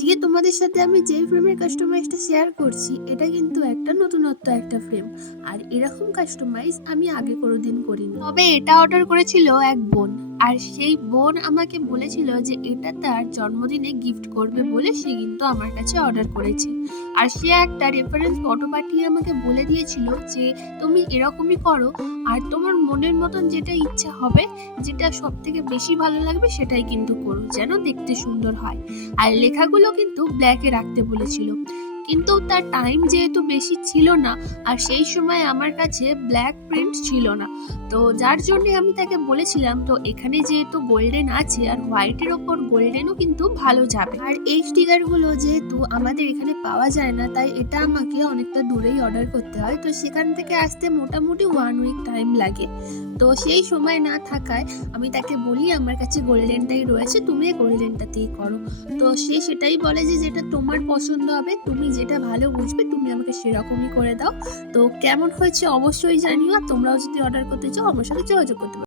আজকে তোমাদের সাথে আমি যে ফ্রেমের কাস্টমাইজটা শেয়ার করছি এটা কিন্তু একটা নতুনত্ব একটা ফ্রেম। আর এরকম কাস্টমাইজ আমি আগে কোনোদিন করিনি, তবে এটা অর্ডার করেছিল এক বোন। আর সেই বোন আমাকে বলেছিল যে এটা তার জন্মদিনে গিফট করবে বলে সে কিন্তু আমার কাছে অর্ডার করেছে। আর সে একটা রেফারেন্স ফটো পাঠিয়ে আমাকে বলে দিয়েছিল যে তুমি এরকমই করো, আর তোমার মনের মতন যেটা ইচ্ছা হবে, যেটা সব থেকে বেশি ভালো লাগবে সেটাই কিন্তু করো, যেন দেখতে সুন্দর হয়। আর লেখাগুলো কিন্তু ব্ল্যাকে রাখতে বলেছিল, কিন্তু তার টাইম যেহেতু বেশি ছিল না, আর সেই সময় আমার কাছে ব্ল্যাক প্রিন্ট ছিল না, তো যার জন্য আমি তাকে বলেছিলাম তো এখানে যেহেতু গোল্ডেন আছে আর হোয়াইটের ওপর গোল্ডেনও কিন্তু ভালো যাবে। আর এই স্টিকারগুলো যেহেতু আমাদের এখানে পাওয়া যায় না, তাই এটা আমাকে অনেকটা দূরেই অর্ডার করতে হয়, তো সেখান থেকে আসতে মোটামুটি 1 উইক টাইম লাগে। তো সেই সময় না থাকায় আমি তাকে বলি আমার কাছে গোল্ডেনটাই রয়েছে, তুমি গোল্ডেনটাতেই করো। তো সে সেটাই বলে যে যেটা তোমার পছন্দ হবে, তুমি যেটা ভালো বুঝবে তুমি আমাকে সেরকমই করে দাও। তো কেমন হয়েছে অবশ্যই জানিও, আর তোমরাও যদি অর্ডার করতে চাও আমার সাথে যোগাযোগ করতে পারো।